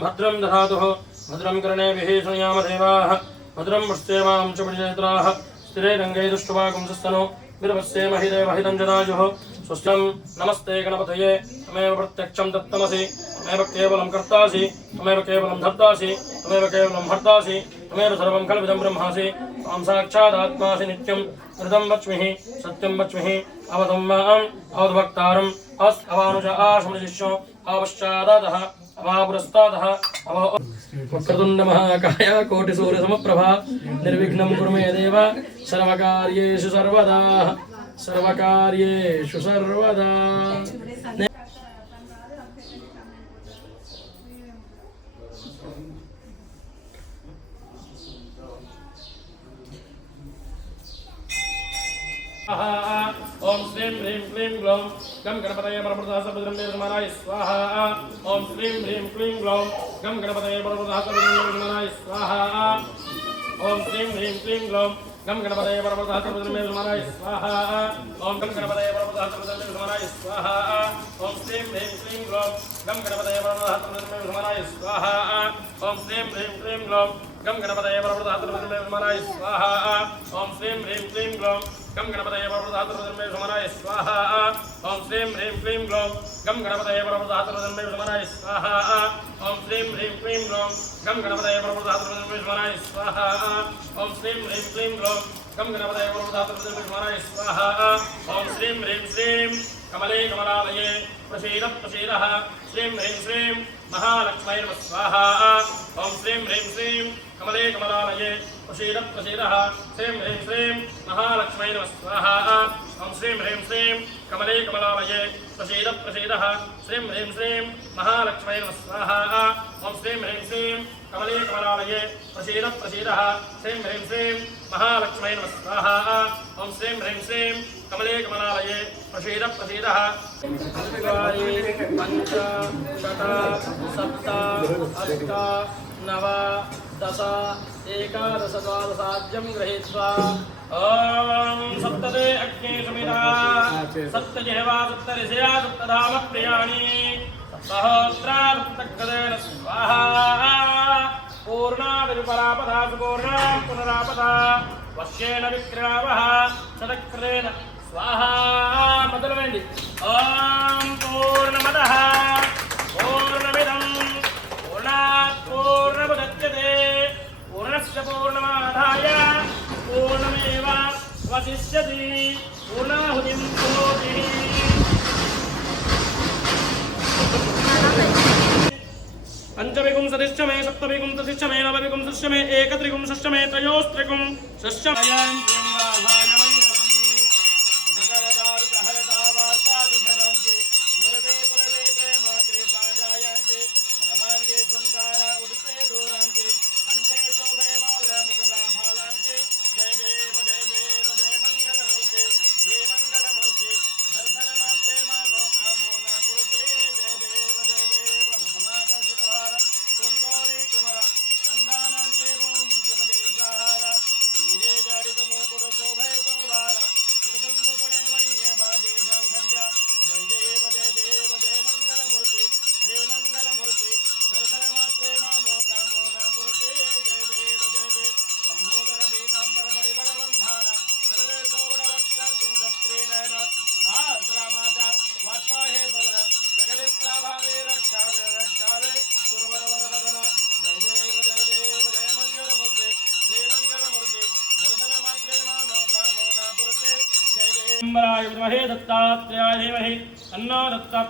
भद्रं दधातुः भद्रं कर्णेभिः शृणुयाम देवाः भद्रं पश्येमां च परिचेत्राः स्थिरैरङ्गैरुष्टवागुंसस्तनो विरवस्येमहि देवहितं जदायुः स्वस्तं नमस्ते गणपतये त्वमेव प्रत्यक्षं दत्तमसि त्वमेव केवलं कर्तासि त्वमेव केवलं धर्तासि त्वमेव केवलं हर्तासि त्वमेव सर्वं खल्विदं ब्रह्मासि त्वां साक्षादात्मासि नित्यं हृदं वच्मिः सत्यं वच्मिः अवतं माम् अवद्भक्तारम् अवानुज आशमृजिष्यो अवश्चादातः अवापुरस्तादः वक्रतुण्ड महाकाय कोटिसूर्यसमप्रभा निर्विघ्नं कुरु मे देव सर्वकार्येषु सर्वदा सर्वकार्येषु सर्वदा। ओम श्रीं ह्रीं क्लीं ग्लौं गं गणपतये परमप्रदाः सर्वधर्मनिर्माणाय स्वाहा। ओम श्रीं ह्रीं क्लीं ग्लौं गं गणपतये परमप्रदाः सर्वधर्मनिर्माणाय स्वाहा। ओम श्रीं ह्रीं क्लीं ग्लौं गं गणपतये परमप्रदाः सर्वधर्मनिर्माणाय स्वाहा। ओम गं गणपतये परमप्रदाः सर्वधर्मनिर्माणाय स्वाहा। ओम श्रीं ह्रीं क्लीं ग्लौं गं गणपतये परमप्रदाः सर्वधर्मनिर्माणाय स्वाहा। ओम श्रीं ह्रीं क्लीं ग्लौं गं गणपतये परमप्रदाः सर्वधर्मनिर्माणाय स्वाहा। ओम श्रीं ह्रीं क्लीं ग्लौं गं गणपतये परमप्रदाः सर्वधर्मनिर्माणाय स्वाहा। ओम श्रीं ह्रीं क्लीं ग्लौं गं गणपतये परमप्रदाः सर्वधर्मनिर्माणाय स्वाहा। ओम श्रीं ह्रीं क्लीं ग्लौं गं गणपतये परमप्रदाः सर्वधर्मनिर्माणाय स्वाहा। ओम श्रीं ह्रीं क्लीं ग्लौं गं गणपतये परमप्रदाः सर्वधर्मनिर्माणाय स्वाहा। ओम श्रीं ह्रीं श्रीं कमले कमलालये प्रसीद प्रसीदः श्रीं ह्रीं श्रीं महालक्ष्मै नमः स्वाहा। ओम श्रीं ह्रीं श्रीं कमले कमलालये प्रसीद प्रसीदः श्रीं ह्रीं श्रीं महालक्ष्मै नमः स्वाहा। ओम श्रीं ह्रीं श्रीं कमले कमलालये प्रसीद प्रसीदः श्रीं ह्रीं श्रीं महालक्ष्मै नमः स्वाहा। ओम श्रीं ह्रीं श्रीं कमले कमलालये प्रसीद प्रसीदः श्रीं ह्रीं श्रीं महालक्ष्मै नमः स्वाहा। ओम श्रीं ह्रीं श्रीं कमले कमलालये प्रसीद प्रसीदः पंच शत सप्त अष्ट नव दश एकादश द्वादशाब्जं गृहीत्वा ओम सप्तदे अग्ने सुमिता सप्तजिह्वा सप्तऋषया सप्तधाम प्रियाणि सप्तहोत्रा सप्तकृतेन स्वाहा। पूर्णा विपरापदा सुपूर्णा पुनरापदा वश्येन विक्रियावः शतकृतेन स्वाहा। मोदलुवेंडी ओम पूर्णमदः पूर्णमिदं पूर्णात् पूर्णमुदच्यते पूर्णस्य पूर्णमादाय पूर्णमेवावशिष्यति पूर्णाहुतिं करोति। पंचविंशतिश्च मे सप्तविंशतिश्च मे नवविंशतिश्च मे एकत्रिंशश्च मे त्रयोस्त्रिकं षष्ठमयं श्रीनिवासाय मङ्गलम्। जगदारुकहरता वार्तादिघनान्ते मुरदे पुरदे प्रेम कृपाजायान्ते परमार्गे सुन्दरा उदिते दूरान्ते कण्ठे शोभे मालमुकुटाफलान्ते जय देव जय मंगलमूर्ते श्री मंगलमूर्ते दर्शनमात्रे मानो कामो न कुरुते। जय देव रसमाकाशितहार कुङ्गौरी कुमर चन्दानान्तेवं जपदेवहार तीरे जाडितमुकुट शोभयतो वार मृदङ्गपणे मणिये बाजे गाङ्घर्या। जय देव जय मंगलमूर्ते श्री मंगलमूर्ते दर्शनमात्रे मानो कामो न कुरुते। जय देव लम्बोदर पीताम्बर परिवरवन्धान सरले सौरवक्ष कुन्दत्रिनयन सहस्रमाता वात्साहे सदन सकले प्रभावे रक्षावे सुरवरवरवदन। जय देव जय मंगलमूर्ते श्री मंगलमूर्ते दर्शनमात्रे मानो कामो न कुरुते। जय देव विद्महे दत्तात्रेयाय धीमहि तन्नो दत्तः